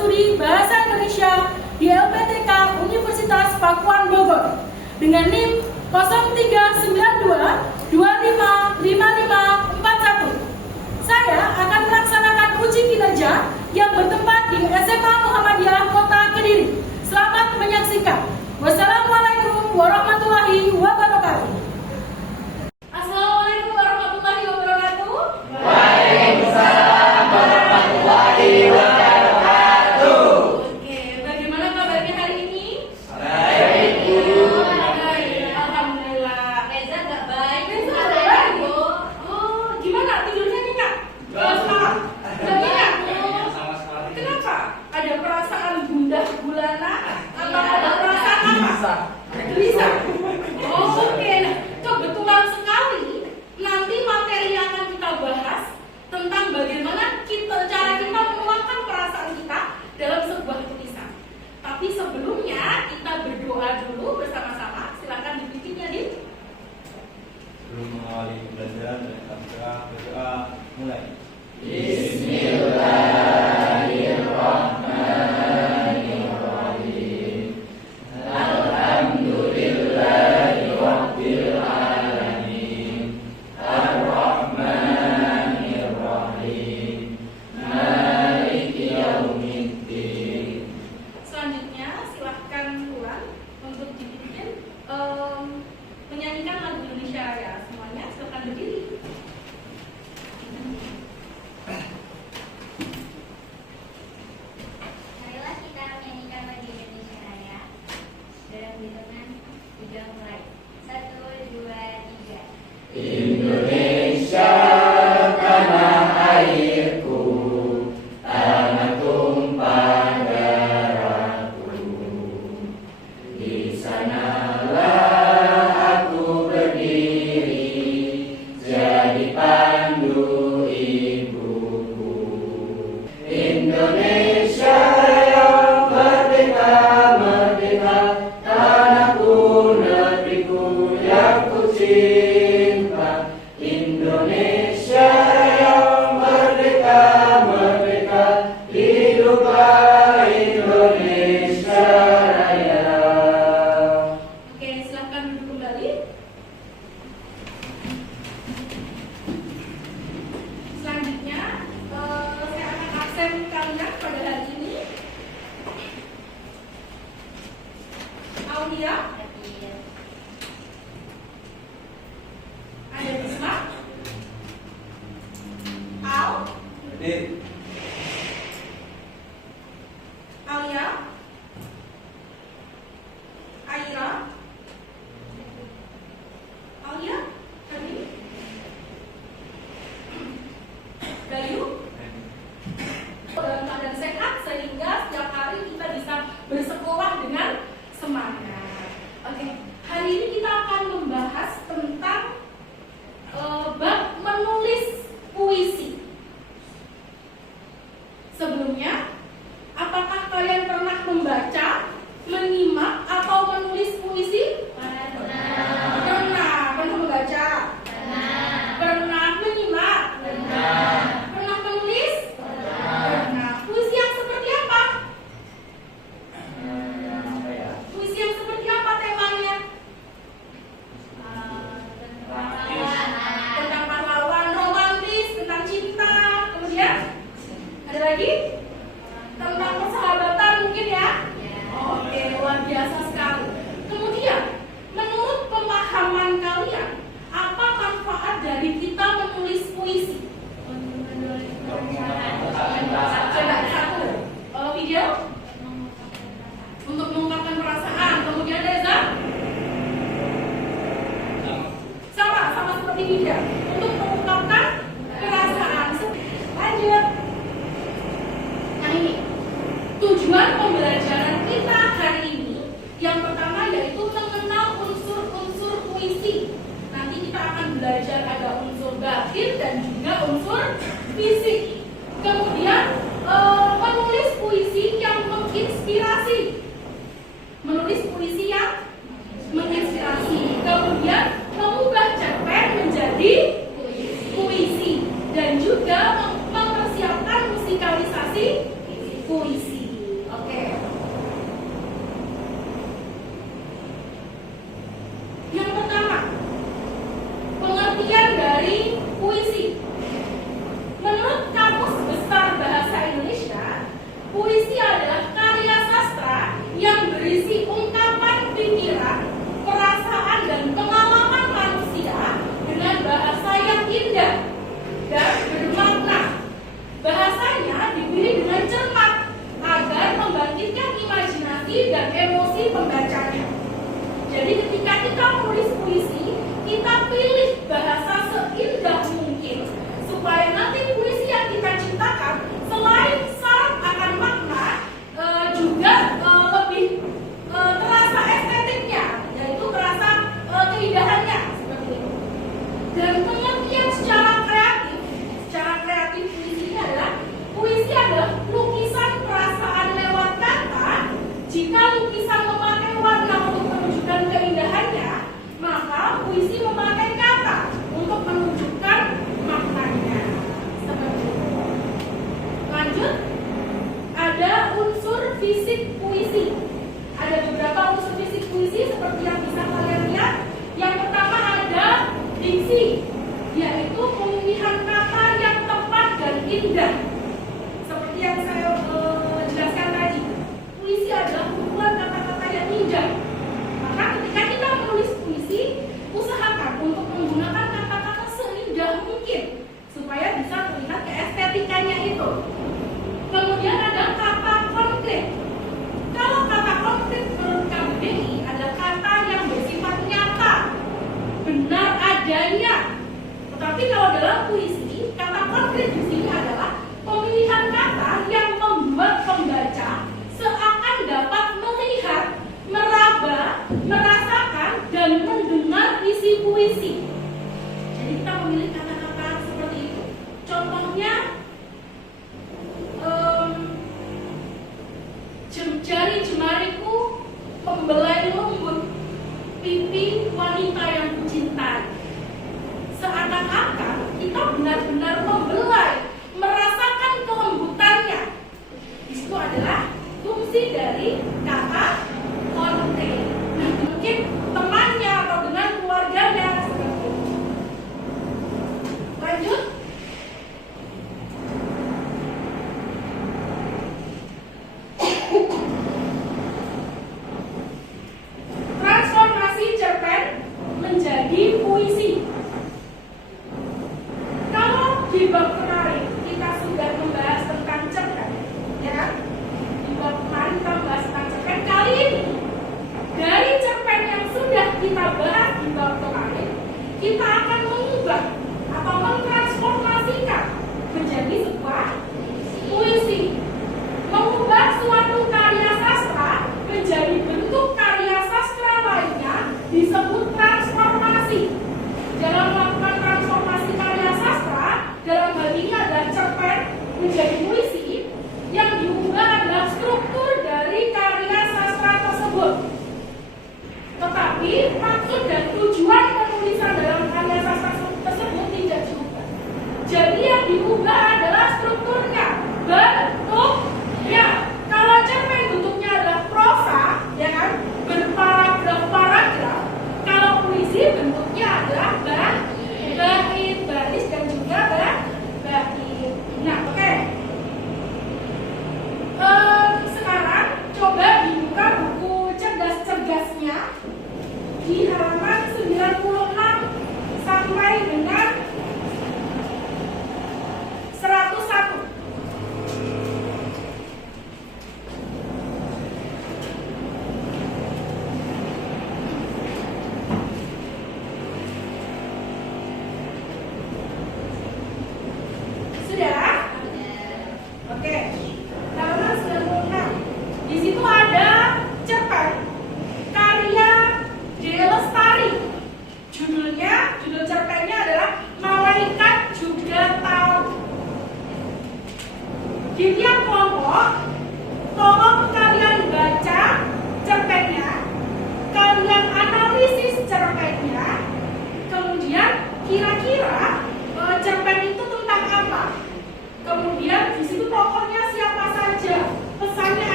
Studi Bahasa Indonesia di LPTK Universitas Pakuan Bogor dengan NIM 0392255541. Saya akan melaksanakan uji kinerja yang bertempat di SMA Muhammadiyah Kota Kediri. Selamat menyaksikan. Wassalamualaikum warahmatullahi wabarakatuh. Assalamualaikum warahmatullahi wabarakatuh. Waalaikumsalam warahmatullahi wabarakatuh. Oke, bagaimana kabarnya hari ini? Baik, Bu. Alhamdulillah. Reza gak baik. Reza gak baik, Bu. Oh, gimana tidurnya nyenyak? Semalam? Gak nyenyak? Sama sekali. Kenapa? Ada perasaan gundah gulana? Atau ada perasaan apa? Gelisah. Oh, oke. Nah, kebetulan sekali nanti materi yang akan kita bahas tentang bagaimana cara kita menuangkan perasaan kita dalam sebuah tulisan. Tapi sebelumnya kita berdoa dulu bersama-sama. Silakan dipimpin ya, Din. Sebelum mengawali pembelajaran dan kita berdoa mulai. Bismillahirrahmanirrahim. Alhamdulillahirabbil alamin. Arrahmanirrahim. Maliki yaumiddin. Selanjutnya silahkan Tuan untuk dipimpin menyanyikan lagu Indonesia Raya. Semuanya silahkan berdiri. Marilah kita menyanyikan lagu Indonesia Raya. Dalam hitungan 3 mulai. 1, 2, 3. Indonesia tanah airku, tanah tumpah darahku. Di sanalah aku berdiri, jadi pandu ibuku. Indonesia yang merdeka, merdeka, tanahku, negeriku yang ku cinta. Indonesia yang merdeka, merdeka, hiduplah Indonesia Raya. Oke, silahkan duduk kembali. Selanjutnya, saya akan absen kalian pada hari ini. Aulia, ada Bisma, Al, Jadi Alia, Aira, Alia, tadi, Bayu, dalam keadaan sehat sehingga setiap hari kita bisa bersekolah dengan semangat. Oke, hari ini kita akan membahas tentang bab menulis puisi. Sebelumnya, apakah kalian pernah membaca, menyimak, atau menulis puisi? Pernah membaca? Pernah menyimak? Pernah menulis? Pernah. Puisi yang seperti apa? Puisi yang seperti apa temanya? Tentang pahlawan, romantis, tentang cinta. Kemudian ada lagi? Tentang persahabatan mungkin ya? Oke, luar biasa sekali. Kemudian, menurut pemahaman kalian, apa manfaat dari kita menulis puisi? Coba satu, video untuk mengungkapkan perasaan. Kemudian Reza, sama seperti video untuk mengungkapkan perasaan. Lanjut. Yang ini, tujuan pembelajaran kita hari ini yang pertama yaitu mengenal unsur-unsur puisi. Nanti kita akan belajar ada unsur batin dan juga unsur fisik. Kemudian menulis puisi yang menginspirasi. Menulis puisi yang menginspirasi. Kemudian mengubah cerpen menjadi puisi dan juga mempersiapkan musikalisasi puisi. si pembacanya. Jadi ketika kita menulis puisi, kita pilih bahasa seindah mungkin supaya nanti puisi yang kita ciptakan selain syarat akan makna juga lebih terasa estetiknya, yaitu terasa keindahannya seperti itu. Dan pengertian secara kreatif puisi ini adalah puisi adalah lukisan perasaan lewat kata. Jika lukisan memakai warna untuk menunjukkan keindahannya, maka puisi memakai kata untuk menunjukkan maknanya. Seperti itu. Lanjut, ada unsur fisik puisi. Ada beberapa unsur fisik puisi seperti yang bisa kalian lihat. Yang pertama ada diksi, yaitu pemilihan kata yang tepat dan indah. Seperti yang saya jelaskan tadi, puisi adalah kumpulan kata-kata yang indah. Maka ketika kita menulis puisi, usahakan untuk menggunakan kata-kata seindah mungkin supaya bisa terlihat keestetikanya itu. Kemudian ada kata konkret. Kalau kata konkret menurut KBBI adalah kata yang bersifat nyata, benar adanya. Tetapi kalau dalam puisi, kata konkret di sini adalah pemilihan kata yang membuat pembaca seakan dapat melihat, meraba, merasakan, dan mendengar isi puisi. Jadi kita memilih kata-kata seperti itu. Contohnya, jari jemariku membelai lembut pipi wanita yang kucintai. Seakan-akan kita benar-benar membelai, merasakan kelembutannya. Itu adalah fungsi dari kata konkret. Nah, mungkin temannya atau dengan keluarganya seperti itu. Lanjut.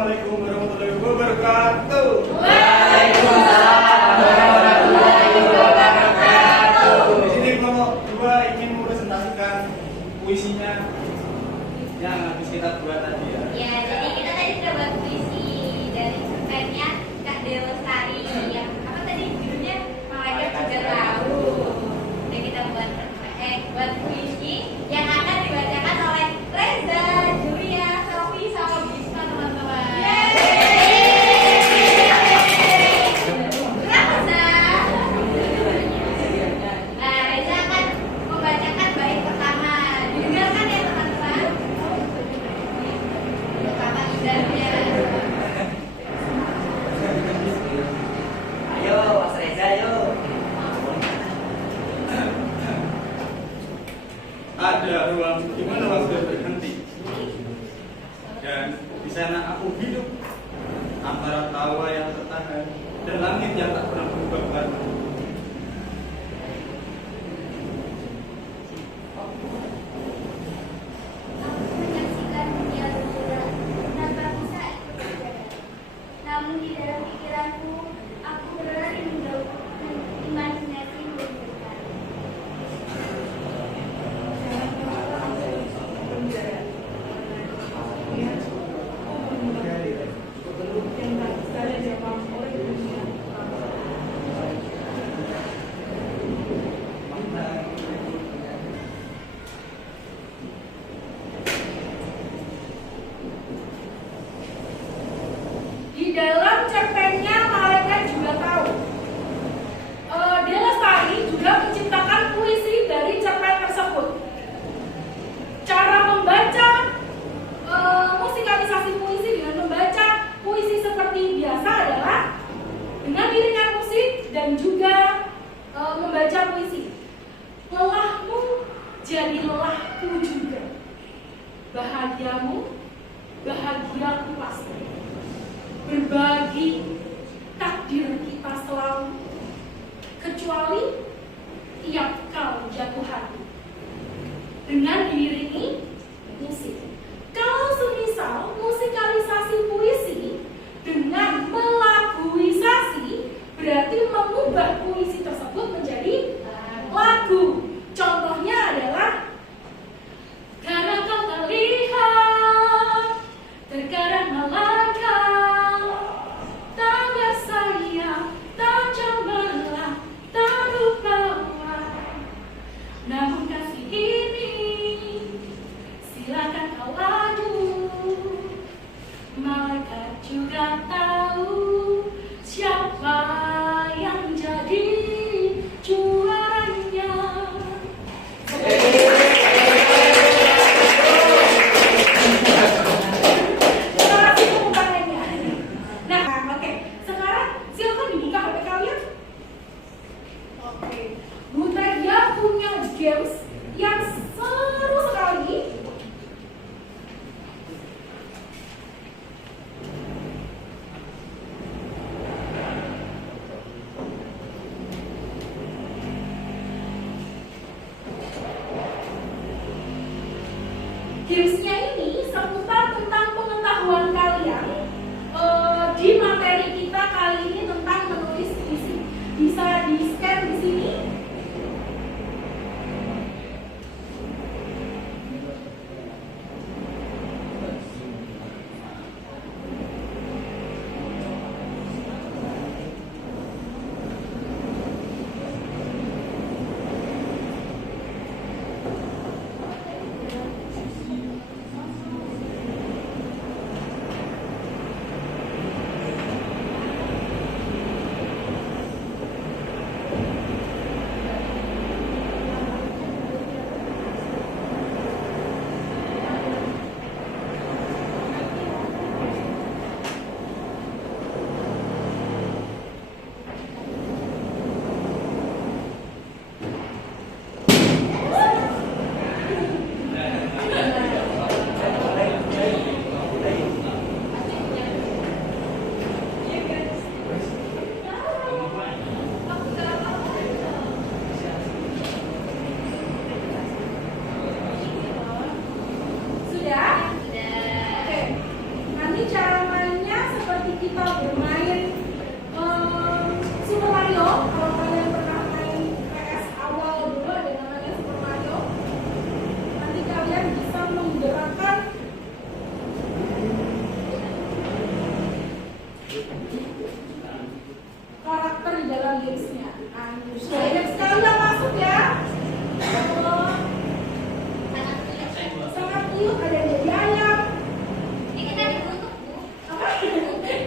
Assalamualaikum warahmatullahi wabarakatuh. Waalaikumsalam warahmatullahi wabarakatuh. Di sini kelompok 2 ingin mempresentasikan puisinya yang habis kita buat tadi ya. Ya, jadi kita tadi sudah buat puisi dari cerpennya Kak Dewa Lestari yang apa tadi judulnya Malaikat Juga Tahu. Dan kita buat puisi yang akan dibacakan oleh Reza, Julia, Sofi, sama Bisma teman-teman. Reza. Nah, Reza akan membacakan bait pertama. Didengarkan ya teman-teman. Pertama indahnya. Ayo, Mas Reza, yuk. Ada ruang di mana waktu berhenti, dan di sana aku hidup antara tawa yang tertahan dan langit yang tak pernah berubah warna. Aku menyaksikan dunia bergerak tanpa bisa ikut berjalan. Namun di dalam pikiranku, aku berlari menjauhkan imajinasi bergerak. Di dalam cerpennya Malaikat Juga Tahu, Dewa Lestari juga menciptakan puisi dari cerpen tersebut. Cara membaca musikalisasi puisi dengan membaca puisi seperti biasa adalah dengan iringan musik dan juga membaca puisi. Lelahmu jadi lelahku juga, bahagiamu bahagiaku pasti. Berbagi takdir kita selalu, kecuali tiap kau jatuh hati. Dengan diiringi musik. Kalau semisal musikalisasi puisi dengan melaguisasi, berarti mengubah puisi tersebut menjadi lagu. Contohnya adalah karena kau terlihat terkadang malaikat, tak bersayap, tak cemerlang, tak rupawan. Namun kasih ini silakan kau adu. Malaikat juga tahu siapa yang jadi juaranya. Terima kasih tepuk tangannya. Nah, oke. Sekarang silakan dibuka HP kalian. Oke. Bu Tedia punya games yang seru sekali. Gamesnya ini seputar tentang pengetahuan kalian di materi kita kali ini tentang menulis puisi. Bisa di-scan di sini.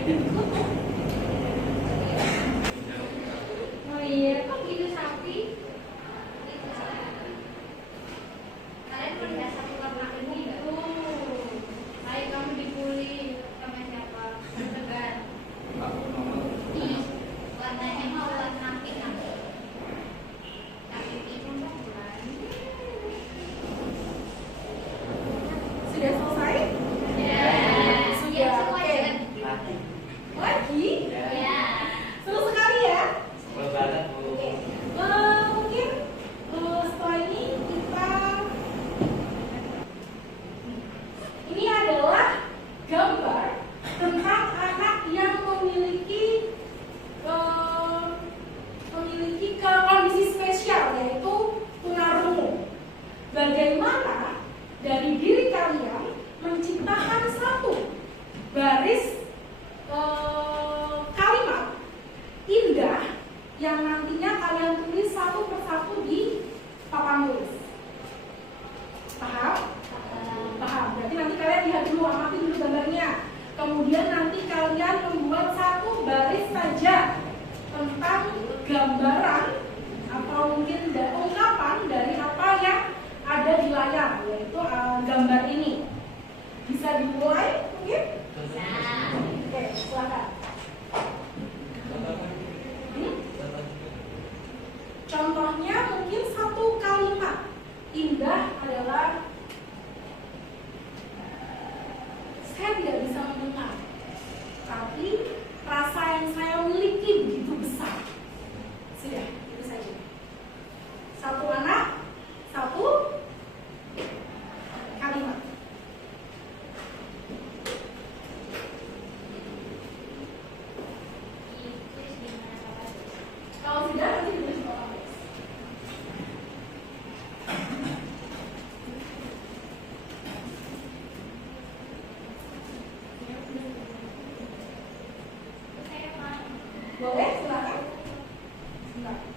Oh iya, kok gitu sapi? Itu sapi. Kalian punya satu warna ini itu. Ayo kamu dipulih sama siapa? Tegar. Ih, warnanya mau warna pink nanti. Tapi pink mau bulan. Sudah selesai? Ya, Sudah, semua oke. kan? Lagi? Ya. Seru sekali ya? Sebel banget, Bu. Oke. Mungkin setelah ini kita ini adalah gambar tentang anak yang memiliki kondisi spesial, yaitu tunarungu. Bagaimana dari diri kalian menciptakan satu baris kalimat indah yang nantinya kalian tulis satu persatu di papan tulis. Paham? Paham. Berarti nanti kalian lihat dulu, amati dulu gambarnya. Kemudian nanti kalian membuat satu baris saja tentang gambaran atau mungkin ungkapan dari apa yang ada di layar, yaitu gambar ini. Bisa dimulai mungkin? Bisa. Oke, silakan. Contohnya mungkin satu kalimat indah adalah saya tidak bisa mendengar, tapi rasa yang saya miliki begitu besar. Sudah, itu saja. Satu anak, satu kalimat. Ditulis di mana Pak? Kalau sudah nanti ditulis di papan tulis. Saya Pak. Boleh, silakan. Silakan.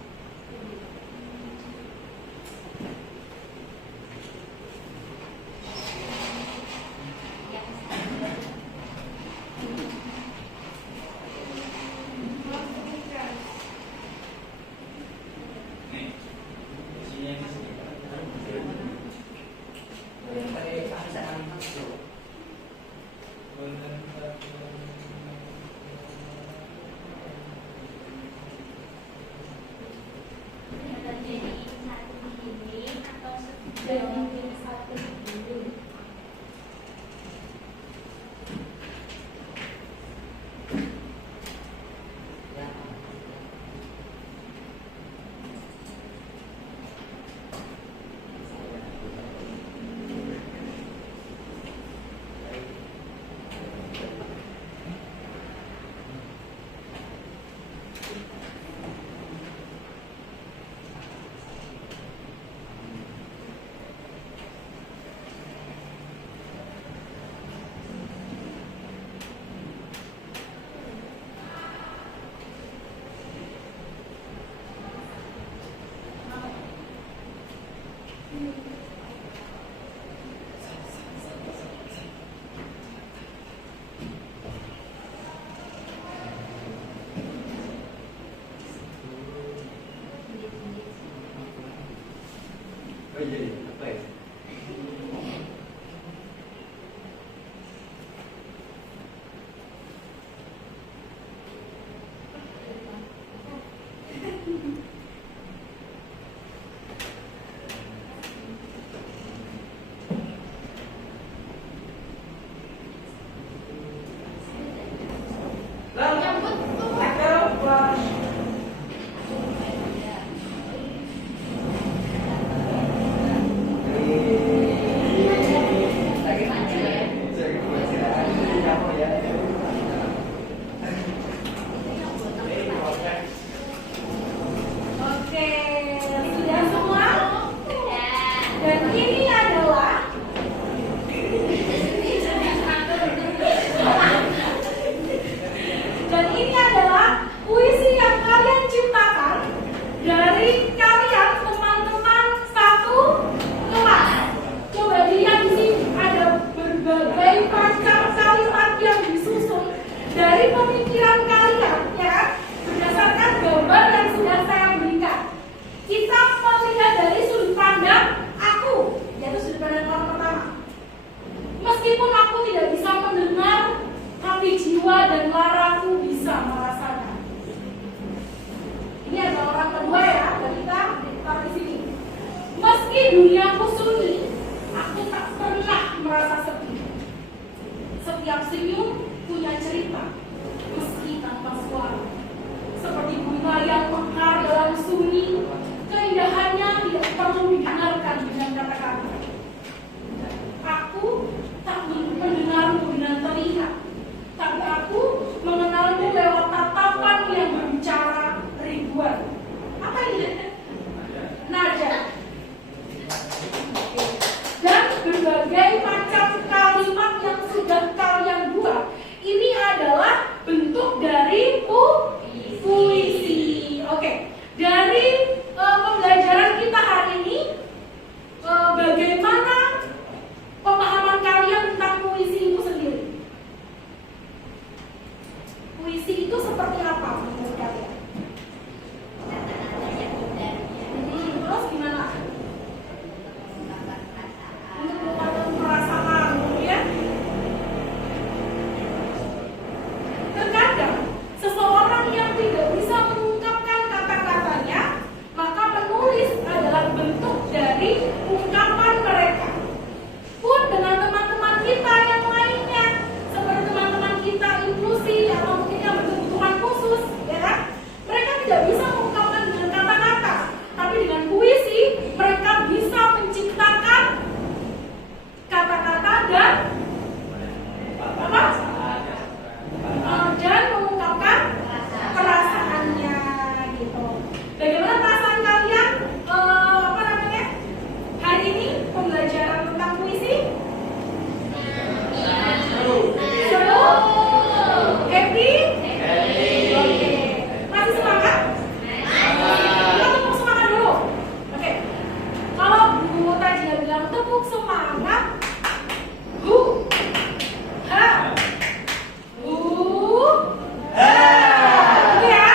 Nih, isinya di sini. Pakai pasangan itu. dari pemikiran kalian, ya kan? Berdasarkan gambar yang sudah saya berikan, kita melihat dari sudut pandang aku, yaitu sudut pandang orang pertama. Meskipun aku tidak bisa mendengar, tapi jiwa dan laraku bisa merasakan. Ini adalah orang kedua ya, dan kita taruh di sini. Meski duniaku sunyi, aku tak pernah merasa sepi. Setiap senyum punya cerita, meski tanpa suara. Seperti bunga yang mekar dalam sunyi, keindahannya tidak perlu didengarkan dengan kata-kata. Aku tak mendengarmu dengan telinga, tapi aku mengenalmu lewat tatapan yang berbicara ribuan. Apa ini? Nada. Dan berbagai macam kalimat yang sudah kalian buat, ini adalah bentuk dari puisi. Oke, dari pembelajaran kita hari ini, bagaimana pemahaman kalian tentang puisi itu sendiri? Puisi itu seperti apa menurut kalian? Kata-katanya indah. Terus gimana? Mengungkapkan perasaan. Untuk mengungkapkan perasaan, ya? Terkadang seseorang yang tidak bisa mengungkapkan kata-katanya, maka menulis adalah bentuk dari ungkapan mereka. Pun dengan teman-teman kita yang lainnya, seperti teman-teman kita inklusi atau mungkin yang berkebutuhan khusus, ya kan? Mereka tidak bisa mengungkapkan dengan kata-kata, tapi dengan puisi mereka bisa menciptakan kata-kata dan apa? Dan mengungkapkan perasaannya gitu. Bagaimana perasaan kalian? Apa namanya? Hari ini pembelajaran tentang puisi? Seru? Happy? Oke. Masih semangat? Kita tepuk semangat dulu. Oke. Kalau Bu Tajia bilang tepuk semangat, Bu, ha, Bu, ha. Gitu ya?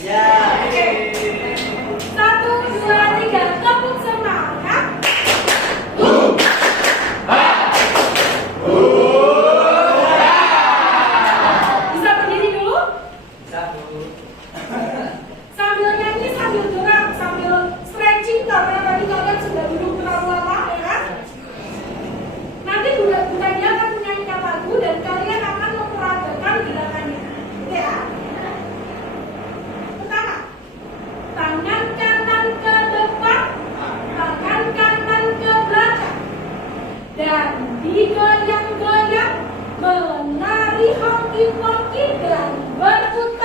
Ya. Oke. 1, 2, 3, tepuk semangat. Bisa berdiri dulu? Satu. Sambil nyanyi, sambil gerak, sambil stretching karena tadi kalian sudah duduk terlalu lama, ya kan? Nanti dia akan menyanyikan lagu dan kalian akan memperagakan gerakannya. Oke ya? Pertama, tangan kanan ke depan, tangan kanan ke belakang, dan digoyang-goyang menari honky-honky dan berputar.